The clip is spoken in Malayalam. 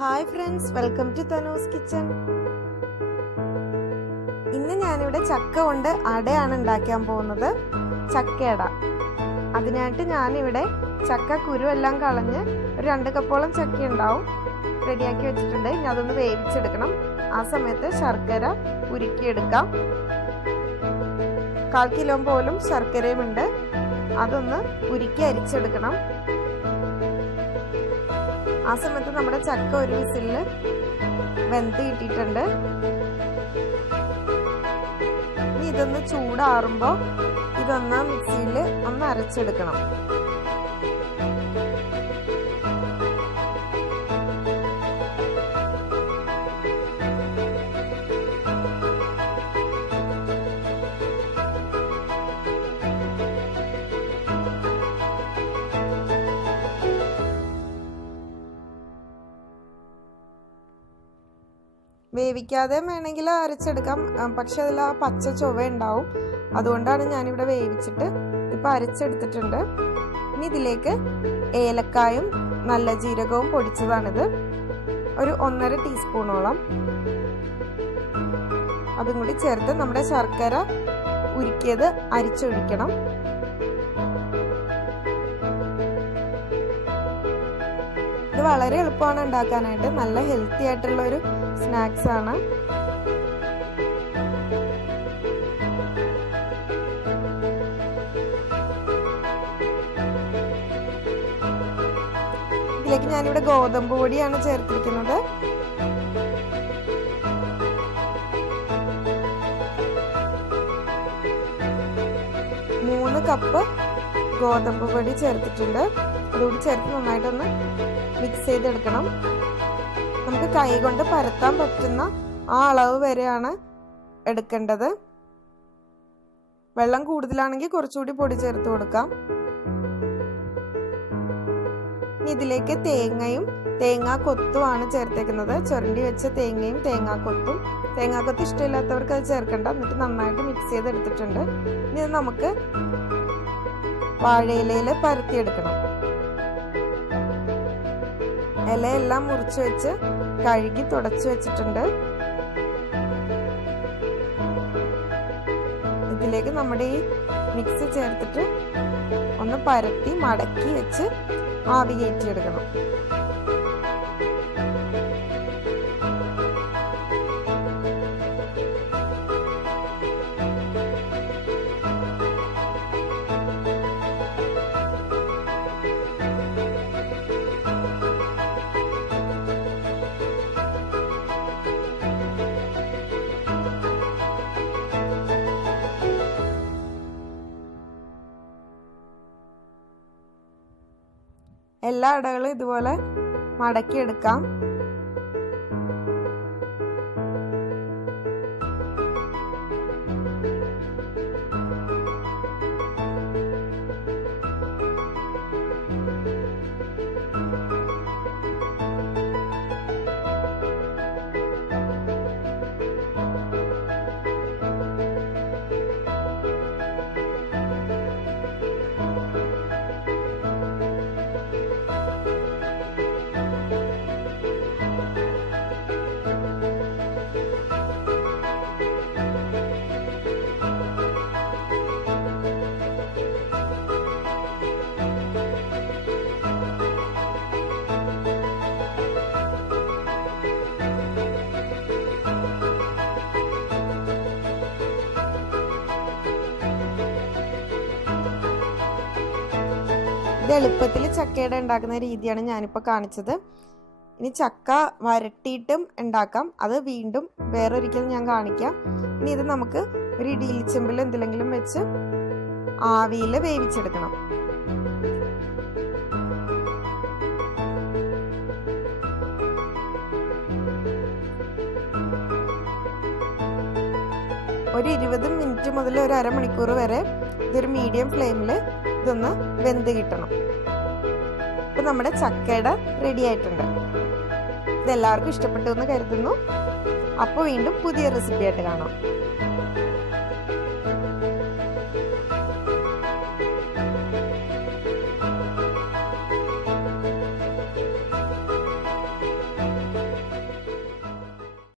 Hi friends, welcome to Thanu's kitchen. ഇന്ന് ഞാനിവിടെ ചക്ക കൊണ്ട് അടയാണ് ഉണ്ടാക്കാൻ പോകുന്നത്. ചക്കയട. അതിനായിട്ട് ഞാനിവിടെ ചക്ക കുരുവെല്ലാം കളഞ്ഞ് ഒരു 2 കപ്പോളം ചക്ക ഉണ്ടാവും റെഡിയാക്കി വെച്ചിട്ടുണ്ട്. ഇനി അതൊന്ന് വേവിച്ചെടുക്കണം. ആ സമയത്ത് ശർക്കര ഉരുക്കിയെടുക്കാം. 1/4 കിലോ പോലും ശർക്കരയും ഉണ്ട്. അതൊന്ന് ഉരുക്കി അരിച്ചെടുക്കണം. ആ സമയത്ത് നമ്മുടെ ചക്ക ഒരു വിസിലില് വെന്ത് കിട്ടിയിട്ടുണ്ട്. ഇനി ഇതൊന്ന് ചൂടാറുമ്പോൾ ഇതൊന്ന് മിക്സിയിൽ ഒന്ന് അരച്ചെടുക്കണം. വേവിക്കാതെ വേണമെങ്കിൽ അരച്ചെടുക്കാം, പക്ഷെ അതിൽ ആ പച്ച ചൊവ ഉണ്ടാവും. അതുകൊണ്ടാണ് ഞാനിവിടെ വേവിച്ചിട്ട് ഇപ്പം അരച്ചെടുത്തിട്ടുണ്ട്. ഇനി ഇതിലേക്ക് ഏലക്കായും നല്ല ജീരകവും പൊടിച്ചതാണിത്, ഒരു 1.5 ടീസ്പൂണോളം. അതും കൂടി ചേർത്ത് നമ്മുടെ ശർക്കര ഉരുക്കിയത് അരിച്ചൊഴിക്കണം. ഇത് വളരെ എളുപ്പമാണ് ഉണ്ടാക്കാനായിട്ട്. നല്ല ഹെൽത്തി ആയിട്ടുള്ള ഒരു സ്നാക്സ് ആണ്. ഇതിലേക്ക് ഞാനിവിടെ ഗോതമ്പ് പൊടിയാണ് ചേർത്തിരിക്കുന്നത്. മൂന്ന് കപ്പ് ഗോതമ്പ് പൊടി ചേർത്തിട്ടുണ്ട്. അതുകൂടി ചേർത്ത് നന്നായിട്ടൊന്ന് മിക്സ് ചെയ്തെടുക്കണം. നമുക്ക് കൈ കൊണ്ട് പരത്താൻ പറ്റുന്ന ആ അളവ് വരെയാണ് എടുക്കേണ്ടത്. വെള്ളം കൂടുതലാണെങ്കിൽ കുറച്ചുകൂടി പൊടി ചേർത്ത് കൊടുക്കാം. ഇതിലേക്ക് തേങ്ങയും തേങ്ങാക്കൊത്തുമാണ് ചേർത്തേക്കുന്നത്. ചുരണ്ടി വെച്ച തേങ്ങയും തേങ്ങാക്കൊത്തും. തേങ്ങാക്കൊത്ത് ഇഷ്ടമില്ലാത്തവർക്ക് അത് ചേർക്കണ്ട. എന്നിട്ട് നന്നായിട്ട് മിക്സ് ചെയ്തെടുത്തിട്ടുണ്ട്. ഇനി ഇത് നമുക്ക് വാഴയിലയിൽ പരത്തിയെടുക്കണം. ഇലയെല്ലാം മുറിച്ച് വെച്ച് കഴുകി തുടച്ചു വെച്ചിട്ടുണ്ട്. ഇതിലേക്ക് നമ്മുടെ ഈ മിക്സ് ചേർത്തിട്ട് ഒന്ന് പരത്തി മടക്കി വെച്ച് ആവി കയറ്റിയെടുക്കണം. എല്ലാ അടകളും ഇതുപോലെ മടക്കിയെടുക്കാം. ഇത് എളുപ്പത്തിൽ ചക്കയുടെ ഉണ്ടാക്കുന്ന രീതിയാണ് ഞാനിപ്പോൾ കാണിച്ചത്. ഇനി ചക്ക വരട്ടിയിട്ടും ഉണ്ടാക്കാം. അത് വീണ്ടും വേറൊരിക്കൽ ഞാൻ കാണിക്കാം. ഇനി ഇത് നമുക്ക് ഒരു ഇഡ്ഡലിച്ചെമ്പിൽ എന്തെങ്കിലും വെച്ച് ആവിയിൽ വേവിച്ചെടുക്കണം. ഒരു 20 മിനിറ്റ് മുതൽ ഒരു അരമണിക്കൂർ വരെ ഇതൊരു മീഡിയം ഫ്ലെയിമിൽ ഇതൊന്ന് വെന്ത് കിട്ടണം. ഇപ്പൊ നമ്മുടെ ചക്കയുടെ റെഡി ആയിട്ടുണ്ട്. ഇതെല്ലാവർക്കും ഇഷ്ടപ്പെട്ടു എന്ന് കരുതുന്നു. അപ്പോൾ വീണ്ടും പുതിയ റെസിപ്പി ആയിട്ട് കാണാം.